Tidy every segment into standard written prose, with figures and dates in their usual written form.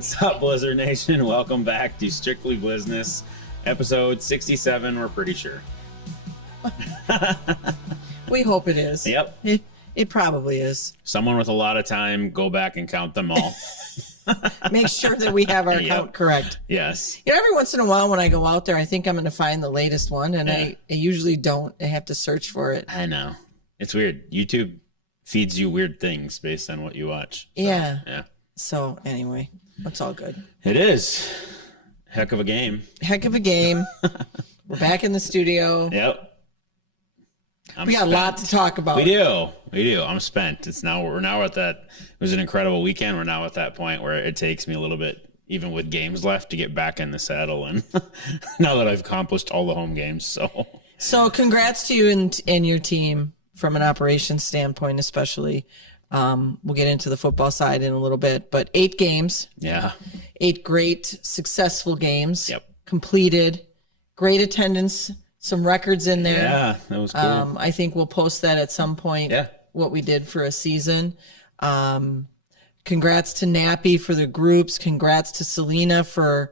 What's up, Blizzard Nation? Welcome back to Strictly Blizzness, episode 67, we're pretty sure. We hope it is. Yep. It probably is. Someone with a lot of time, go back and count them all. Make sure that we have our count correct. Yes. You know, every once in a while when I go out there, I think I'm going to find the latest one, and I usually don't. I have to search for it. I know. It's weird. YouTube feeds you weird things based on what you watch. So, yeah. So, anyway, that's all good. It is. Heck of a game. Heck of a game. We're back in the studio. Yep. We got a lot to talk about. We do. I'm spent. We're now at that. It was an incredible weekend. We're now at that point where it takes me a little bit, even with games left, to get back in the saddle. And now that I've accomplished all the home games, so congrats to you and your team from an operations standpoint, especially. We'll get into the football side in a little bit, but 8 games. Yeah. 8 great, successful games. Yep. Completed. Great attendance. Some records in there. Yeah, that was cool. I think we'll post that at some point. Yeah. What we did for a season. Congrats to Nappy for the groups. Congrats to Selena for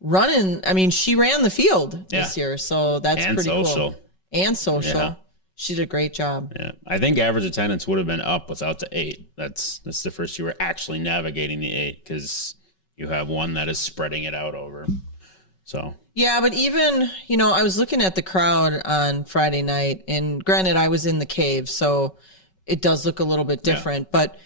running. I mean, she ran the field this year, so that's pretty cool. And social. Yeah. She did a great job. Yeah, I think average attendance would have been up without the 8. That's the first you were actually navigating the 8 because you have one that is spreading it out over. So. Yeah, but even, I was looking at the crowd on Friday night, and granted, I was in the cave, so it does look a little bit different. Yeah. But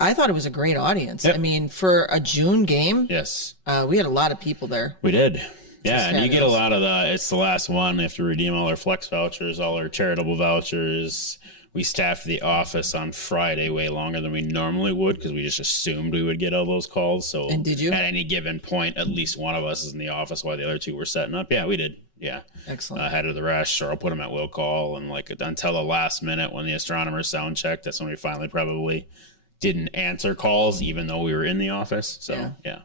I thought it was a great audience. Yep. I mean, for a June game, yes, we had a lot of people there. We did. Yeah, and you get a lot of it's the last one. We have to redeem all our flex vouchers, all our charitable vouchers. We staffed the office on Friday way longer than we normally would because we just assumed we would get all those calls. So, and did you? At any given point, at least one of us is in the office while the other 2 were setting up. Yeah, we did. Yeah. Excellent. Ahead of the rest, or I'll put them at will call. And until the last minute when the astronomers sound checked, that's when we finally probably didn't answer calls, even though we were in the office. So, yeah.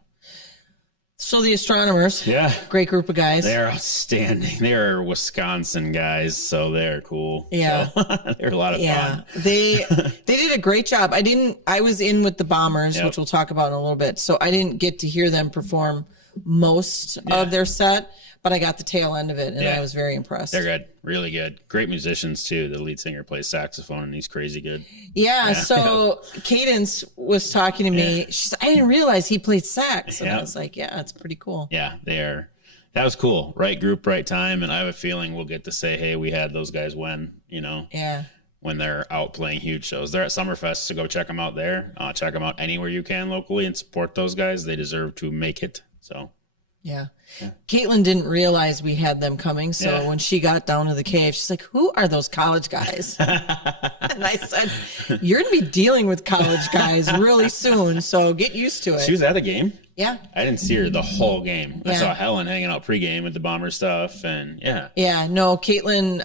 So the astronomers, great group of guys. They're outstanding. They're Wisconsin guys, so they're cool. Yeah, so, they're a lot of fun. They did a great job. I was in with the Bombers, which we'll talk about in a little bit. So I didn't get to hear them perform most of their set, but I got the tail end of it, and I was very impressed. They're good, really good. Great musicians too. The lead singer plays saxophone, and he's crazy good. Yeah. So Cadence was talking to me. She said, "I didn't realize he played sax," and I was like, "Yeah, it's pretty cool." Yeah, they are. That was cool. Right group, right time, and I have a feeling we'll get to say, "Hey, we had those guys when when they're out playing huge shows. They're at Summerfest, so go check them out there. Check them out anywhere you can locally and support those guys. They deserve to make it." So. Yeah. Caitlin didn't realize we had them coming. So when she got down to the cave, she's like, "Who are those college guys?" And I said, "You're going to be dealing with college guys really soon. So get used to it." She was at the game. Yeah. I didn't see her the whole game. I saw Helen hanging out pregame with the Bomber stuff. And no, Caitlin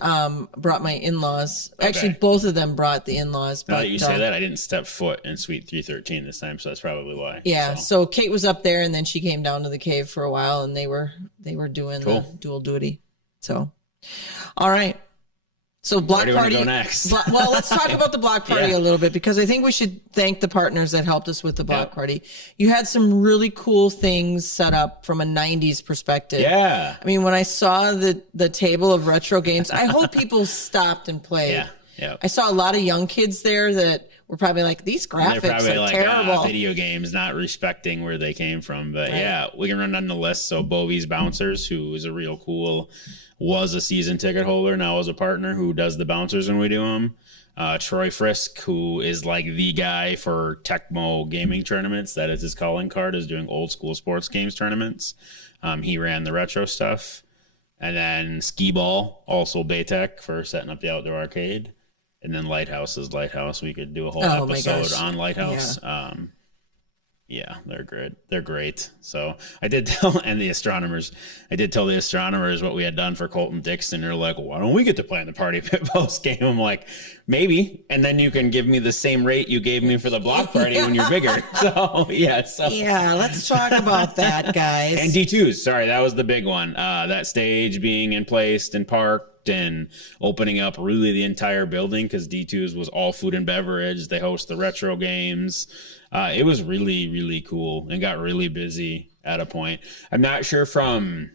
brought my in-laws. Okay. Actually, both of them brought the in-laws. Now that you say that, I didn't step foot in Suite 313 this time. So that's probably why. Yeah. So Kate was up there, and then she came down to the cave for a while, and they were doing the dual duty. So, all right. So block party. Go next? Well, let's talk about the block party a little bit, because I think we should thank the partners that helped us with the block party. You had some really cool things set up from a 90s perspective. Yeah. I mean, when I saw the table of retro games, I hope people stopped and played. Yeah. Yeah. I saw a lot of young kids there that were probably like, these graphics are terrible. Video games, not respecting where they came from. But we can run down the list. So Bovie's Bouncers, who is a real cool, was a season ticket holder, now is a partner who does the bouncers when we do them. Troy Frisk, who is like the guy for Tecmo gaming tournaments. That is his calling card, is doing old school sports games tournaments. He ran the retro stuff. And then Skee Ball, also Baytech, for setting up the outdoor arcade. And then Lighthouse is Lighthouse. We could do a whole episode on Lighthouse. Yeah, they're good. They're great. So I did tell the astronomers what we had done for Colton Dixon. They're like, why don't we get to play in the party pit post game? I'm like, maybe. And then you can give me the same rate you gave me for the block party when you're bigger. Yeah, let's talk about that, guys. And D2s. Sorry, that was the big one. That stage being in place in park. worked in opening up really the entire building because D2's was all food and beverage. They host the retro games. It was really, really cool and got really busy at a point. I'm not sure from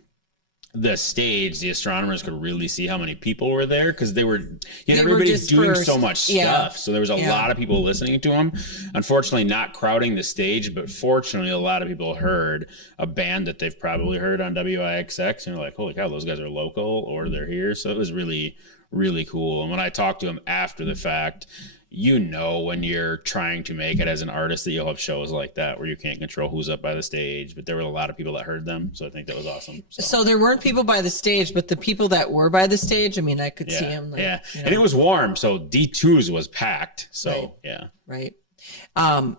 the stage, the astronomers could really see how many people were there because everybody doing so much stuff. So there was a lot of people listening to them. Unfortunately, not crowding the stage, but fortunately, a lot of people heard a band that they've probably heard on WIXX and they're like, holy cow, those guys are local or they're here. So it was really, really cool. And when I talked to them after the fact, when you're trying to make it as an artist that you'll have shows like that where you can't control who's up by the stage, but there were a lot of people that heard them. So I think that was awesome. So there weren't people by the stage, but the people that were by the stage, I mean, I could see them. Like, And it was warm. So D2's was packed. So Right.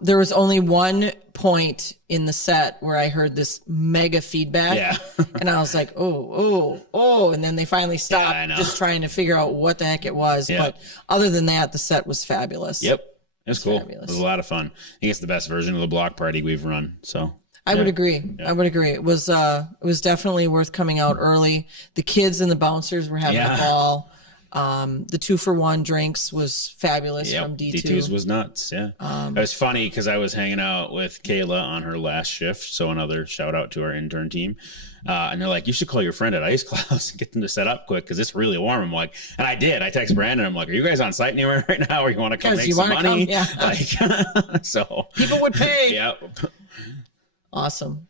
There was only one point in the set where I heard this mega feedback and I was like, oh, and then they finally stopped just trying to figure out what the heck it was. But other than that, the set was fabulous. Yep. It was cool. Fabulous. It was a lot of fun. I think it's the best version of the block party we've run. So I would agree. Yeah. I would agree. It was definitely worth coming out early. The kids and the bouncers were having a ball. The 2-for-1 drinks was fabulous from D2. D2's was nuts. Yeah. It was funny because I was hanging out with Kayla on her last shift. So another shout out to our intern team. And they're like, you should call your friend at Ice Clouds and get them to set up quick because it's really warm. I'm like, and I did. I text Brandon. I'm like, are you guys on site anywhere right now or you want to come make some money? So people would pay. Yep. Awesome.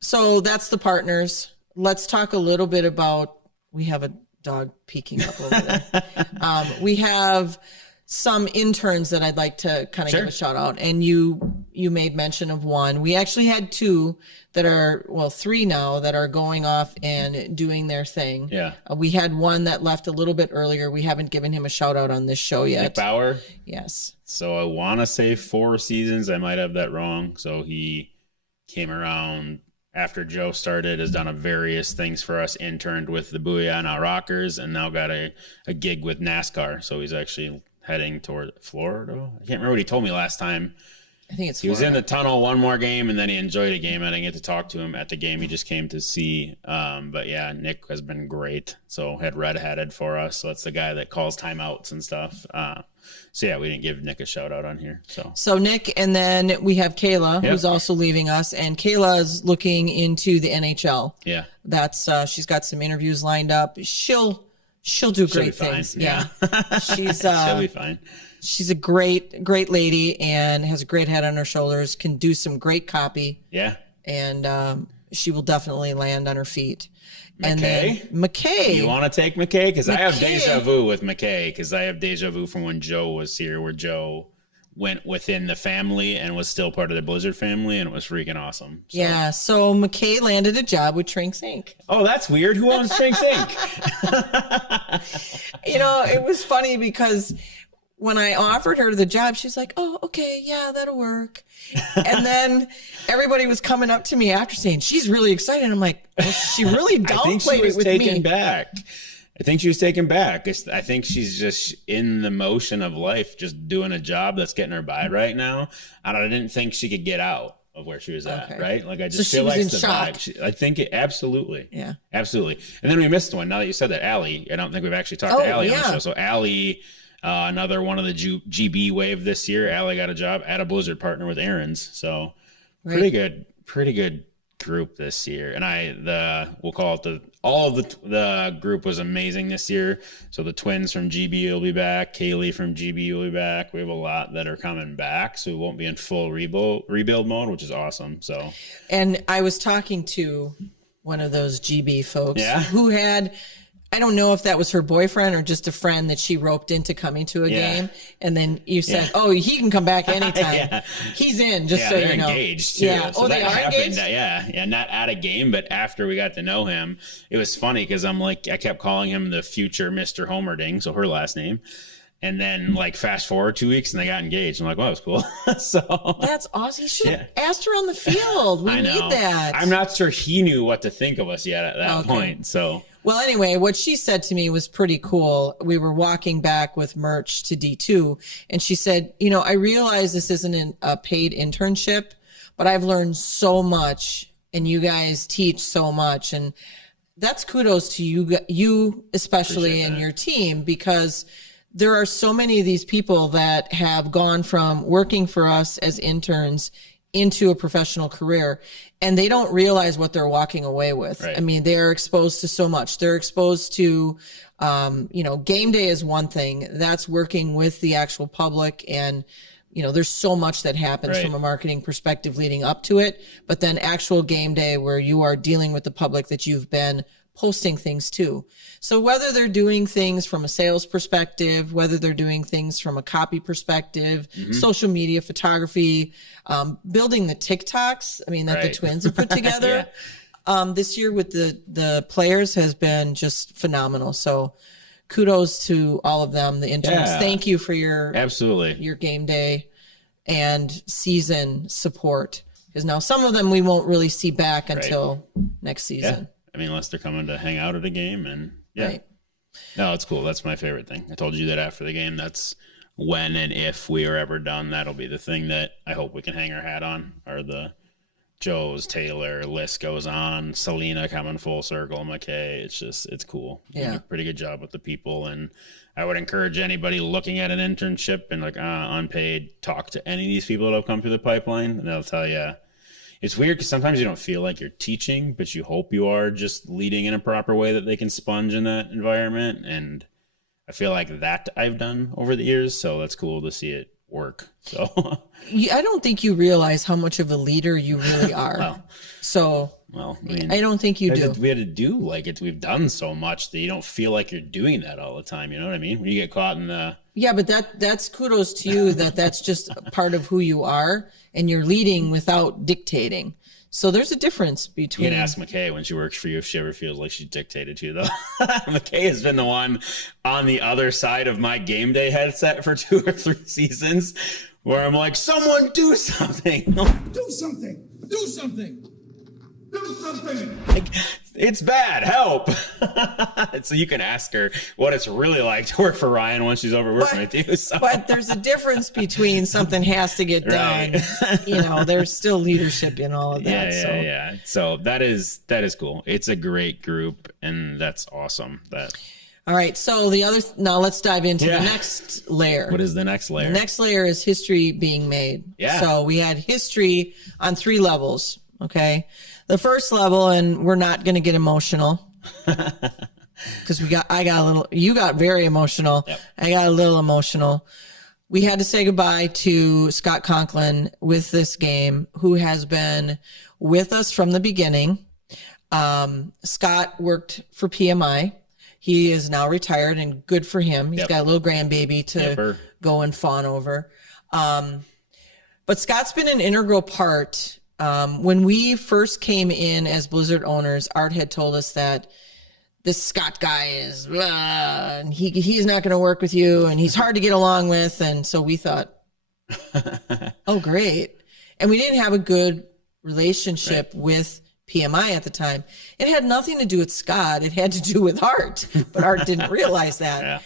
So that's the partners. Let's talk a little bit about, we have a dog peeking up over there. We have some interns that I'd like to kind of give a shout out. And you made mention of one. We actually had two that are, three now that are going off and doing their thing. Yeah. We had one that left a little bit earlier. We haven't given him a shout out on this show yet. Nick Bauer? Yes. So I want to say 4 seasons. I might have that wrong. So he came around after Joe started, has done various things for us, interned with the Booyah Now Rockers, and now got a gig with NASCAR. So he's actually heading toward Florida. I can't remember what he told me last time. I think it's Florida. He was in the tunnel one more game, and then he enjoyed a game. I didn't get to talk to him at the game he just came to see. But yeah, Nick has been great. So had redheaded for us. So that's the guy that calls timeouts and stuff. So yeah, we didn't give Nick a shout out on here. So Nick, and then we have Kayla, who's also leaving us, and Kayla is looking into the NHL. Yeah, that's she's got some interviews lined up. She'll do great things. Yeah, she'll be fine. She's a great lady and has a great head on her shoulders. Can do some great copy. Yeah, and she will definitely land on her feet. McKay? And then McKay. You want to take McKay? Because I have deja vu with McKay. Because I have deja vu from when Joe was here, where Joe went within the family and was still part of the Blizzard family, and it was freaking awesome. So. Yeah, so McKay landed a job with Trinks Inc. Oh, that's weird. Who owns Trinks Inc.? It was funny because when I offered her the job, she's like, oh, okay, yeah, that'll work. And then everybody was coming up to me after saying, she's really excited. I'm like, well, she really downplayed it with me. I think she was taken back. I think she's just in the motion of life, just doing a job that's getting her by right now. And I didn't think she could get out of where she was at, right? Like I just feel like the vibe. I think absolutely. Yeah. Absolutely. And then we missed one. Now that you said that, Allie, I don't think we've actually talked to Allie on the show. So Allie, another one of the GB wave this year. Allie got a job at a Blizzard partner with Aaron's. So pretty good group this year. And we'll call it the group was amazing this year. So the twins from GB will be back. Kaylee from GB will be back. We have a lot that are coming back. So we won't be in full rebuild mode, which is awesome. So, and I was talking to one of those GB folks who had, I don't know if that was her boyfriend or just a friend that she roped into coming to a game. And then you said, oh, he can come back anytime. He's in, just so you know. They're engaged too. Yeah. So they are engaged? Yeah. Not at a game, but after we got to know him, it was funny because I kept calling him the future Mr. Homerding, so her last name. And then fast forward 2 weeks and they got engaged. I'm like, well, that was cool. So that's awesome. You should have asked her on the field. We need that. I'm not sure he knew what to think of us yet at that point. So. Well, anyway, what she said to me was pretty cool. We were walking back with merch to D2 and she said, I realize this isn't a paid internship, but I've learned so much and you guys teach so much. And that's kudos to you especially Appreciate and that. your team, because there are so many of these people that have gone from working for us as interns into a professional career, and they don't realize what they're walking away with. Right. I mean, they're exposed to so much. They're exposed to, game day is one thing. That's working with the actual public, and there's so much that happens Right. from a marketing perspective leading up to it. But then actual game day where you are dealing with the public that you've been posting things to. So whether they're doing things from a sales perspective, whether they're doing things from a copy perspective, social media, photography, building the TikToks, I mean, that the Right. twins have put together this year with the players has been just phenomenal. So kudos to all of them, the interns. Yeah. Thank you for your Absolutely. game day and season support. Because now some of them we won't really see back until next season. I mean, unless they're coming to hang out at a game, and Right. No, it's cool. That's my favorite thing. I told you that after the game. That's when and if we are ever done, that'll be the thing that I hope we can hang our hat on. Are the Joes, Taylor, list goes on. Selena coming full circle. McKay. It's cool. You do a pretty good job with the people, and I would encourage anybody looking at an internship and like unpaid, talk to any of these people that have come through the pipeline, and they'll tell you. It's weird because sometimes you don't feel like you're teaching, but you hope you are just leading in a proper way that they can sponge in that environment. And I feel like that I've done over the years. So that's cool to see it work. So I don't think you realize how much of a leader you really are. Well, I mean, I don't think you do. We had to do like it. We've done so much that you don't feel like you're doing that all the time. You know what I mean? When you get caught in the Yeah, but that's kudos to you that's just part of who you are, and you're leading without dictating. So there's a difference You between. can ask McKay when she works for you if she ever feels like she dictated to you, though. McKay has been the one on the other side of my game day headset for 2 or 3 seasons where I'm like, someone do something. Do something. Do something. Do something. Like, it's bad. Help. So you can ask her what it's really like to work for Ryan when she's over working with you. So. But there's a difference between something has to get done. Right. There's still leadership in all of that. Yeah. So that is cool. It's a great group, and that's awesome. All right. So now let's dive into the next layer. What is the next layer? The next layer is history being made. Yeah. So we had history on 3 levels. Okay. The first level, and we're not going to get emotional because you got very emotional. Yep. I got a little emotional. We had to say goodbye to Scott Conklin with this game, who has been with us from the beginning. Scott worked for PMI. He is now retired, and good for him. He's got a little grandbaby to go and fawn over. But Scott's been an integral part. When we first came in as Blizzard owners, Art had told us that this Scott guy is blah, and he's not going to work with you, and he's hard to get along with. And so we thought, oh, great. And we didn't have a good relationship with PMI at the time. It had nothing to do with Scott. It had to do with Art, but Art didn't realize that. Yeah.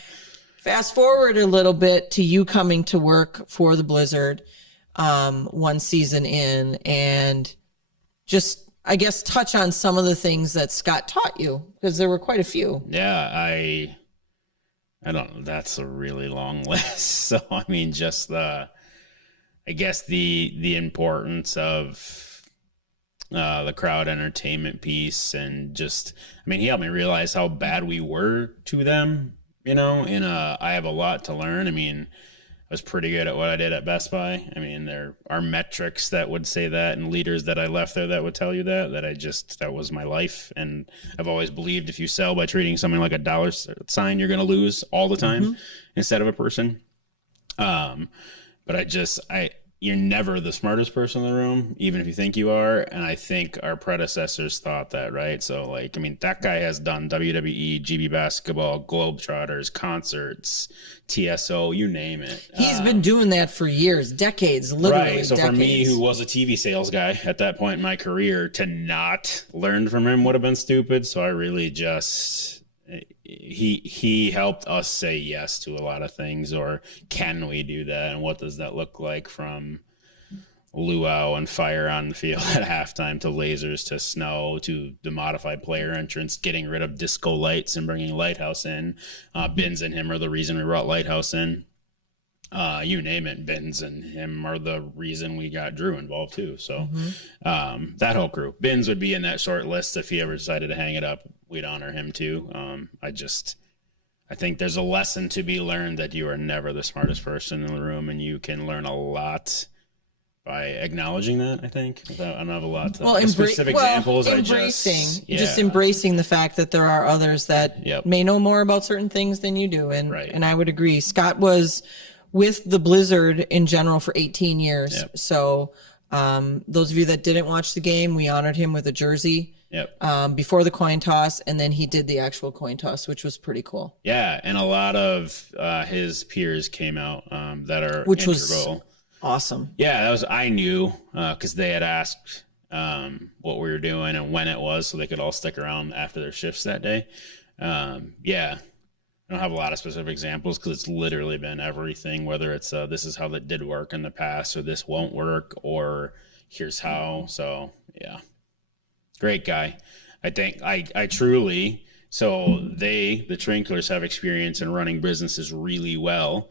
Fast forward a little bit to you coming to work for the Blizzard one season in, and just, I guess, touch on some of the things that Scott taught you, because there were quite a few. Yeah, I don't, that's a really long list. So, I mean, just I guess the importance of the crowd entertainment piece, and just, I mean, he helped me realize how bad we were to them, and I have a lot to learn. I mean, I was pretty good at what I did at Best Buy. I mean, there are metrics that would say that, and leaders that I left there that would tell you that was my life. And I've always believed if you sell by treating something like a dollar sign, you're going to lose all the time instead of a person. But you're never the smartest person in the room, even if you think you are. And I think our predecessors thought that, right? So, like, I mean, that guy has done WWE, GB Basketball, Globetrotters, concerts, TSO, you name it. He's been doing that for years, decades, literally. Right. So decades. for me, who was a TV sales guy at that point in my career, to not learn from him would have been stupid. So I really just, he helped us say yes to a lot of things, or can we do that, and what does that look like from luau and fire on the field at halftime to lasers to snow to the modified player entrance, getting rid of disco lights and bringing Lighthouse in. Binns and him are the reason we brought Lighthouse in. You name it, Binns and him are the reason we got Drew involved too. So that whole crew. Binns would be in that short list if he ever decided to hang it up. We'd honor him too. I think there's a lesson to be learned that you are never the smartest person in the room, and you can learn a lot by acknowledging that. I think I don't have a lot to specific examples. Embracing the fact that there are others that may know more about certain things than you do, and I would agree. Scott was with the Blizzard in general for 18 years. Yep. So those of you that didn't watch the game, we honored him with a jersey before the coin toss, and then he did the actual coin toss, which was pretty cool. Yeah, and a lot of his peers came out that are integral. Was awesome. Yeah, I knew because they had asked what we were doing and when it was so they could all stick around after their shifts that day. I don't have a lot of specific examples because it's literally been everything, whether it's this is how that did work in the past or this won't work or here's how. So, yeah. Great guy. I think I truly, so the Trinklers have experience in running businesses really well.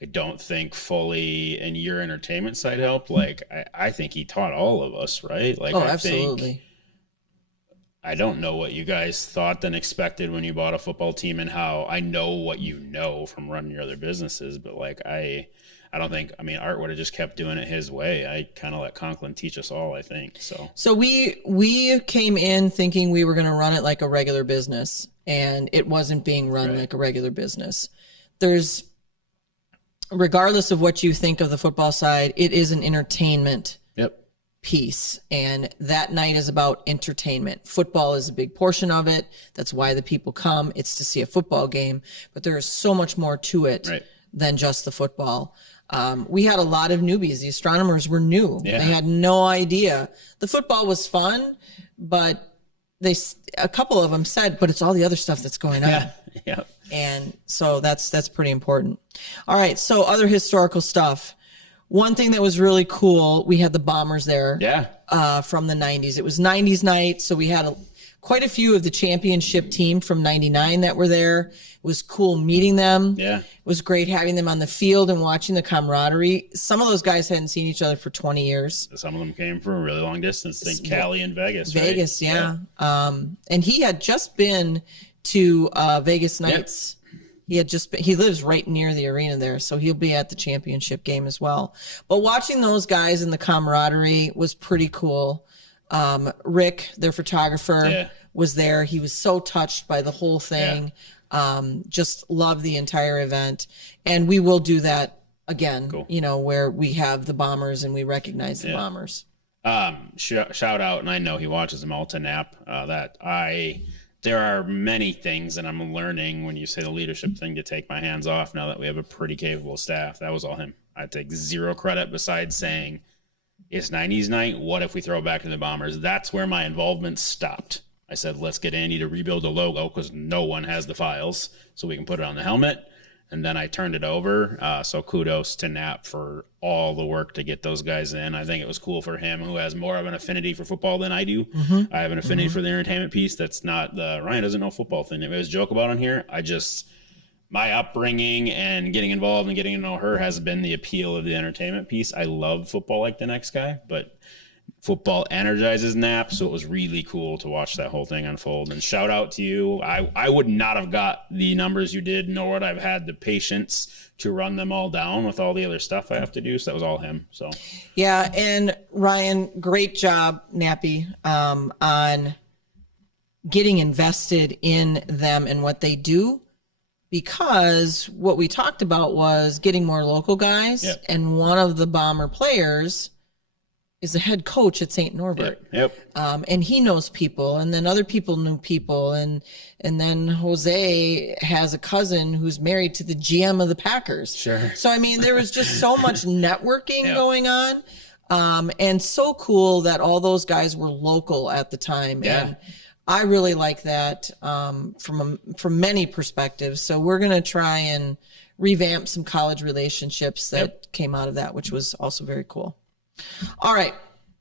I don't think fully in your entertainment side helped. Like, I think he taught all of us, right? Like, absolutely. I don't know what you guys thought and expected when you bought a football team and how I know what you know from running your other businesses, but like I don't think, Art would have just kept doing it his way. I kind of let Conklin teach us all, I think. So we came in thinking we were going to run it like a regular business, and it wasn't being run like a regular business. Regardless of what you think of the football side, it is an entertainment piece, and that night is about entertainment. Football is a big portion of it. That's why the people come. It's to see a football game, but there is so much more to it than just the football. We had a lot of newbies. The astronomers were new. They had no idea. The football was fun, but a couple of them said, but it's all the other stuff that's going on. And so that's pretty important. All right. So other historical stuff. One thing that was really cool, we had the Bombers there from the 90s. It was 90s night, so we had quite a few of the championship team from 99 that were there. It was cool meeting them. Yeah. It was great having them on the field and watching the camaraderie. Some of those guys hadn't seen each other for 20 years. Some of them came from a really long distance. I think Cali and Vegas, Vegas, yeah. And he had just been to Vegas Nights. He lives right near the arena there, so he'll be at the championship game as well. But watching those guys and the camaraderie was pretty cool. Rick, their photographer, was there. He was so touched by the whole thing. Just loved the entire event. And we will do that again, where we have the Bombers and we recognize the Bombers. Shout out, and I know he watches them all to Nap, there are many things that I'm learning when you say the leadership thing to take my hands off now that we have a pretty capable staff. That was all him. I take zero credit besides saying it's 90s night. What if we throw it back to the Bombers? That's where my involvement stopped. I said, let's get Andy to rebuild the logo because no one has the files so we can put it on the helmet. And then I turned it over. So kudos to Knapp for all the work to get those guys in. I think it was cool for him, who has more of an affinity for football than I do. I have an affinity for the entertainment piece. That's not the Ryan doesn't know football thing. If it was a joke about on here, my upbringing and getting involved and getting to know her has been the appeal of the entertainment piece. I love football like the next guy, but football energizes Knapp, so it was really cool to watch that whole thing unfold. And shout out to you. I would not have got the numbers you did, nor would I've had the patience to run them all down with all the other stuff I have to do. So that was all him. So yeah, and Ryan, great job, Nappy, on getting invested in them and what they do. Because what we talked about was getting more local guys, and one of the Bomber players is the head coach at St. Norbert. And he knows people, and then other people knew people, and then Jose has a cousin who's married to the GM of the Packers. Sure. So, there was just so much networking going on, and so cool that all those guys were local at the time. And I really like that from many perspectives. So we're going to try and revamp some college relationships that came out of that, which was also very cool. All right.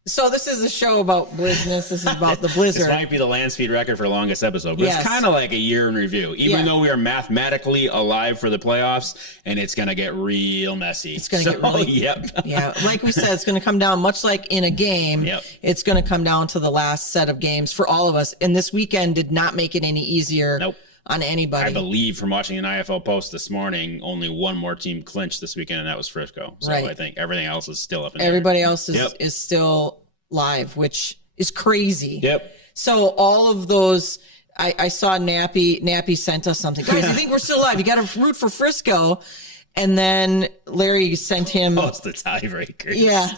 So this is a show about Blizzness. This is about the Blizzard. This might be the land speed record for longest episode, but Yes. it's kind of like a year in review. Even though we are mathematically alive for the playoffs, and it's going to get real messy. It's going to get really... Yep. Yeah, like we said, it's going to come down, much like in a game, it's going to come down to the last set of games for all of us. And this weekend did not make it any easier on anybody. I believe from watching an IFL post this morning, only one more team clinched this weekend, and that was Frisco. So I think everything else is still up in Everybody else is still live, which is crazy. Yep. So all of those, I saw Nappy sent us something. Guys, I think we're still alive. You got to root for Frisco. And then Larry sent him. Oh, it's the tiebreakers. Yeah.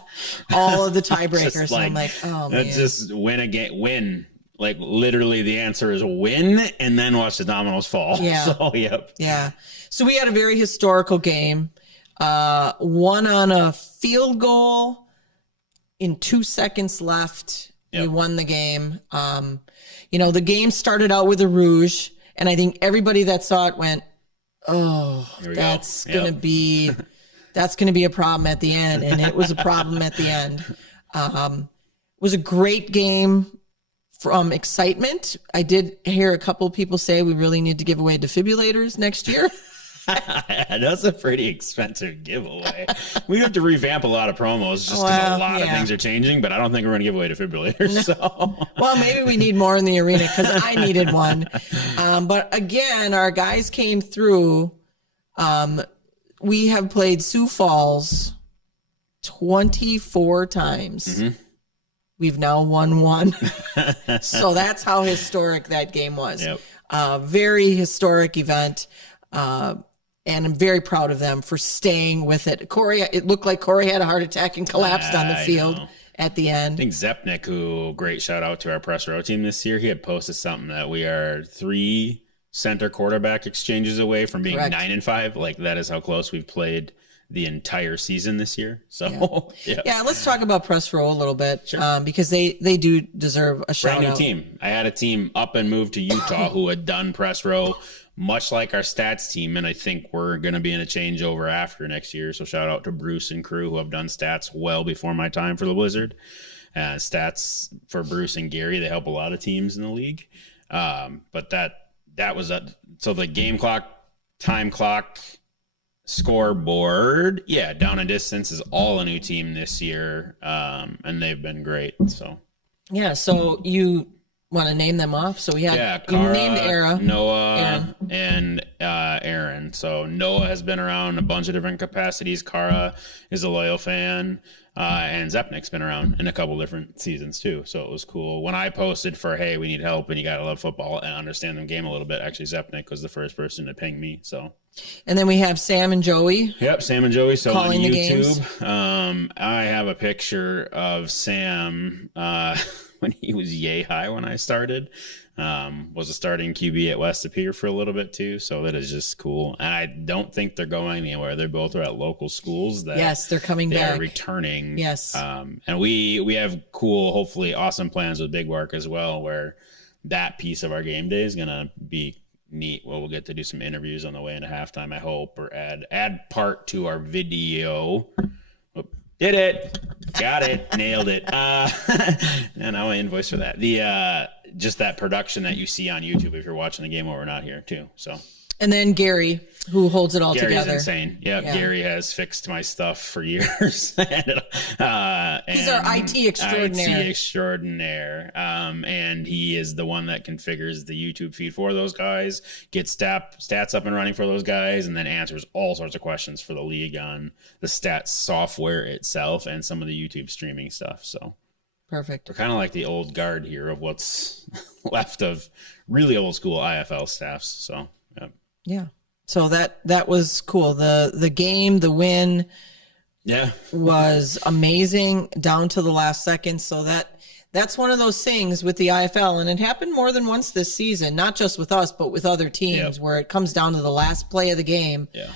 All of the tiebreakers. And I'm like, oh, man. Just win a game. Win. Like, literally, the answer is win and then watch the dominoes fall. Yeah. So, Yeah. So we had a very historical game. Won on a field goal in 2 seconds left. We won the game. The game started out with a rouge, and I think everybody that saw it went, oh, that's going to be a problem at the end. And it was a problem at the end. It was a great game from excitement. I did hear a couple of people say we really need to give away defibrillators next year. That's a pretty expensive giveaway. We have to revamp a lot of promos just because a lot of things are changing, but I don't think we're going to give away defibrillators. No. So. Well, maybe we need more in the arena because I needed one. But again, our guys came through. We have played Sioux Falls 24 times. Mm-hmm. We've now won one. So that's how historic that game was. Yep. Very historic event. And I'm very proud of them for staying with it. It looked like Corey had a heart attack and collapsed on the field at the end. I think Zepnik, who, great shout out to our press row team this year, he had posted something that we are 3 center quarterback exchanges away from being 9-5. Like, that is how close we've played the entire season this year. So, yeah, let's talk about press row a little bit, because they do deserve a shout out. Brand new team. I had a team up and moved to Utah who had done press row much like our stats team, and I think we're going to be in a changeover after next year. So shout out to Bruce and crew who have done stats well before my time for the Blizzard. Stats for Bruce and Gary, they help a lot of teams in the league. But that was so the game clock, time clock, scoreboard, down and distance is all a new team this year, and they've been great. So so you want to name them off? So we had Cara, you named Era, Noah, and Aaron. So Noah has been around a bunch of different capacities. Cara is a loyal fan, and Zepnik's been around in a couple different seasons too. So it was cool. When I posted for, hey, we need help and you got to love football and understand the game a little bit, actually Zepnik was the first person to ping me. So. And then we have Sam and Joey. Yep, Sam and Joey. So calling on the YouTube, games. I have a picture of Sam when he was yay high when I started. Was a starting QB at West Superior for a little bit too. So that is just cool. And I don't think they're going anywhere. They both are at local schools. They're coming back. They're returning. Yes. And we have cool, hopefully awesome plans with Big Work as well, where that piece of our game day is going to be neat. Well, we'll get to do some interviews on the way into halftime, I hope, or add part to our video. Did it. Got it. Nailed it. And I want to invoice for that. The just that production that you see on YouTube if you're watching the game while we're not here too. So. And then Gary, who holds it all Gary's together. Insane. Yeah, Gary has fixed my stuff for years. He's our IT extraordinaire. IT extraordinaire. And he is the one that configures the YouTube feed for those guys, gets stats up and running for those guys, and then answers all sorts of questions for the league on the stats software itself and some of the YouTube streaming stuff. So perfect. We're kind of like the old guard here of what's left of really old school IFL staffs. So, yeah. So that was cool. The game, the win was amazing down to the last second. So that's one of those things with the IFL, and it happened more than once this season, not just with us, but with other teams where it comes down to the last play of the game. Yeah.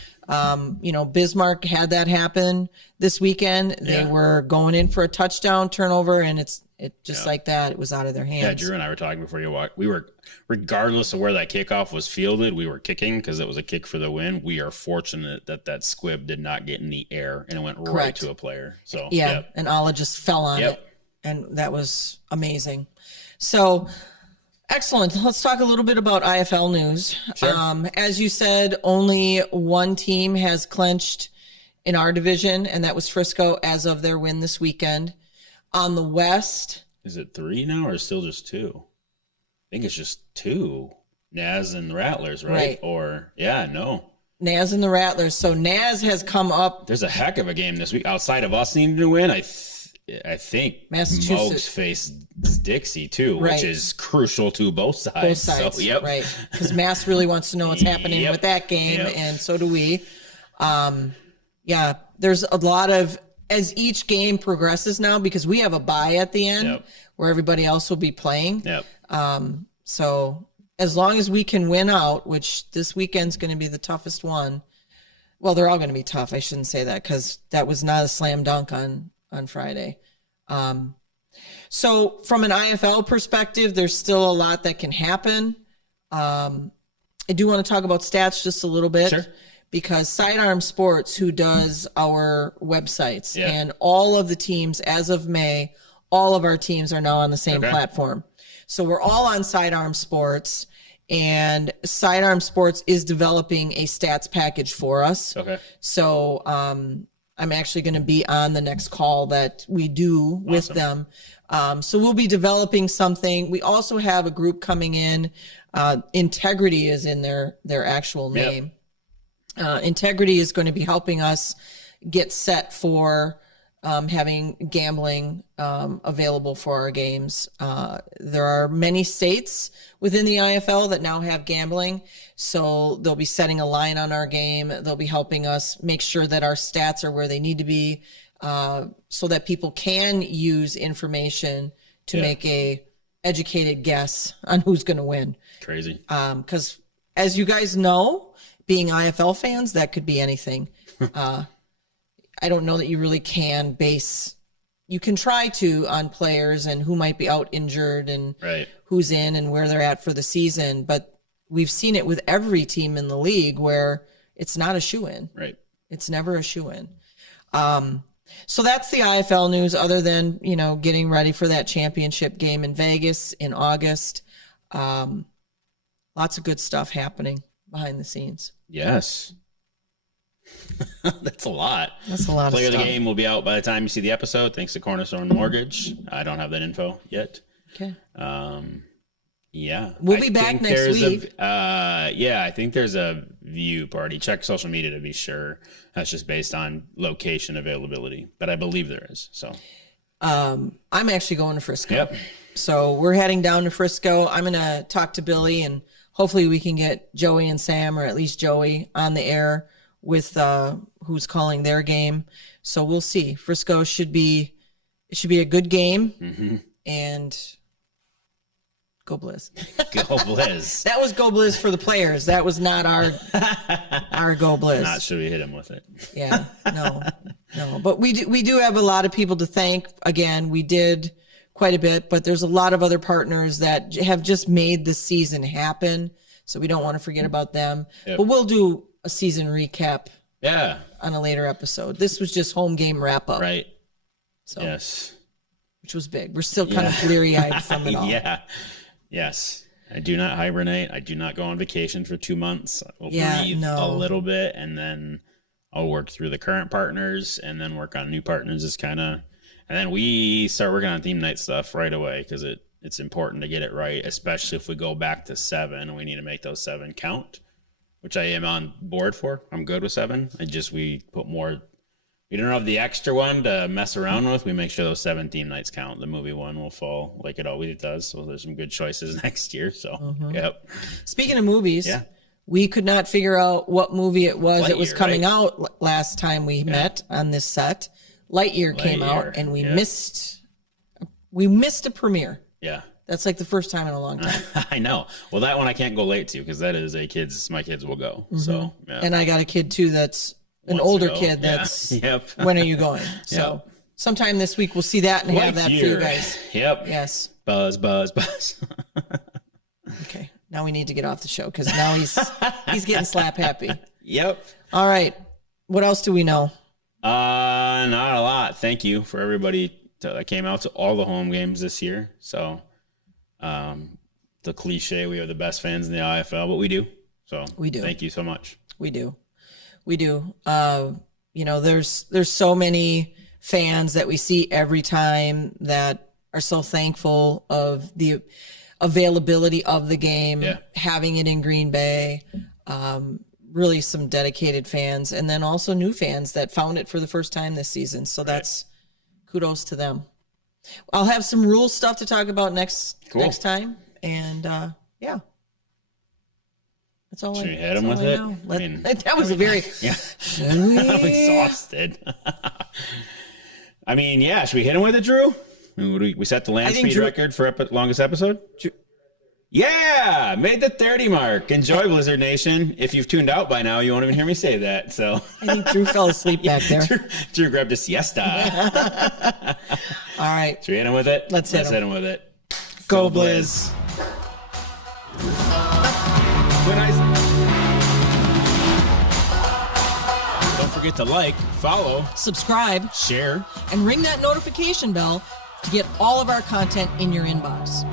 Bismarck had that happen this weekend. They were going in for a touchdown turnover, and It just like that, it was out of their hands. Yeah, Drew and I were talking before you walked. We were, regardless of where that kickoff was fielded, we were kicking because it was a kick for the win. We are fortunate that squib did not get in the air and it went right to a player. So yeah, and Allah just fell on it, and that was amazing. So excellent. Let's talk a little bit about IFL news. Sure. As you said, only one team has clinched in our division, and that was Frisco as of their win this weekend. On the West, is it 3 now or still just 2? I think it's just 2. Naz and the Rattlers, right? Or no. Naz and the Rattlers. So Naz has come up. There's a heck of a game this week outside of us needing to win. I think Mogs faced Dixie too, which is crucial to both sides. Both sides, so, right? Because Mass really wants to know what's happening with that game, and so do we. There's a lot of, as each game progresses now, because we have a bye at the end where everybody else will be playing. So as long as we can win out, which this weekend's going to be the toughest one. Well, they're all going to be tough. I shouldn't say that because that was not a slam dunk on Friday. So from an IFL perspective, there's still a lot that can happen. I do want to talk about stats just a little bit. Sure. Because Sidearm Sports, who does our websites, and all of the teams as of May, all of our teams are now on the same platform. So we're all on Sidearm Sports, and Sidearm Sports is developing a stats package for us. So I'm actually going to be on the next call that we do with them. So we'll be developing something. We also have a group coming in. Integrity is in their actual name. Integrity is going to be helping us get set for having gambling available for our games. There are many states within the IFL that now have gambling, so they'll be setting a line on our game. They'll be helping us make sure that our stats are where they need to be, so that people can use information to make a educated guess on who's going to win. Crazy. Because as you guys know, being IFL fans, that could be anything. I don't know that you really can base. You can try to on players and who might be out injured and who's in and where they're at for the season. But we've seen it with every team in the league where it's not a shoe-in. It's never a shoe-in. So that's the IFL news, other than, getting ready for that championship game in Vegas in August. Lots of good stuff happening behind the scenes. Yes. That's a lot. That's a lot of Player stuff. of the game will be out by the time you see the episode, thanks to Cornerstone Mortgage. I don't have that info yet. Okay. Yeah. We'll be back next week. I think there's a view party. Check social media to be sure. That's just based on location availability, but I believe there is. So I'm actually going to Frisco. So we're heading down to Frisco. I'm going to talk to Billy, and hopefully we can get Joey and Sam, or at least Joey, on the air with who's calling their game. So we'll see. Frisco should be a good game, and go Blizz. Go Blizz. That was go Blizz for the players. That was not our go Blizz. Not sure we hit him with it. Yeah, no. But we do have a lot of people to thank. Again, we did quite a bit, but there's a lot of other partners that have just made the season happen. So we don't want to forget about them. But we'll do a season recap on a later episode. This was just home game wrap up. Right. So, yes. Which was big. We're still kind of bleary-eyed from it all. Yes. I do not hibernate. I do not go on vacation for 2 months. I will breathe a little bit, and then I'll work through the current partners and then work on new partners. And then we start working on theme night stuff right away, because it's important to get it right, especially if we go back to 7. We need to make those 7 count, which I am on board for. I'm good with 7. We put more. We don't have the extra one to mess around with. We make sure those 7 theme nights count. The movie one will fall like it always does. So there's some good choices next year. So, Speaking of movies, we could not figure out what movie it was that was coming out last time we met on this set. Lightyear came out, and we missed a premiere. Yeah. That's like the first time in a long time. I know. Well, that one I can't go late to, because that is my kids will go. So, and I got a kid too that's an older kid that's when are you going? So sometime this week we'll see that and have that for you guys. Yep. Yes. Buzz, buzz, buzz. Okay. Now we need to get off the show because now he's getting slap happy. Yep. All right. What else do we know? Not a lot. Thank you for everybody that came out to all the home games this year. So, the cliche, we have the best fans in the IFL, but we do. So we do. Thank you so much. We do. You know, there's so many fans that we see every time that are so thankful of the availability of the game, having it in Green Bay. Really some dedicated fans, and then also new fans that found it for the first time this season. So that's kudos to them. I'll have some rule stuff to talk about next time. And yeah. That's all. Should we hit him with it? I mean, that was a very I'm exhausted. I mean, yeah. Should we hit him with it, Drew? We set the land speed record for longest episode. Yeah, made the 30 mark. Enjoy, Blizzard Nation. If you've tuned out by now, you won't even hear me say that. So I think Drew fell asleep back there. Drew grabbed a siesta. All right. Should we hit him with it? Let's hit him with it. Go Blizz. Don't forget to like, follow, subscribe, share, and ring that notification bell to get all of our content in your inbox.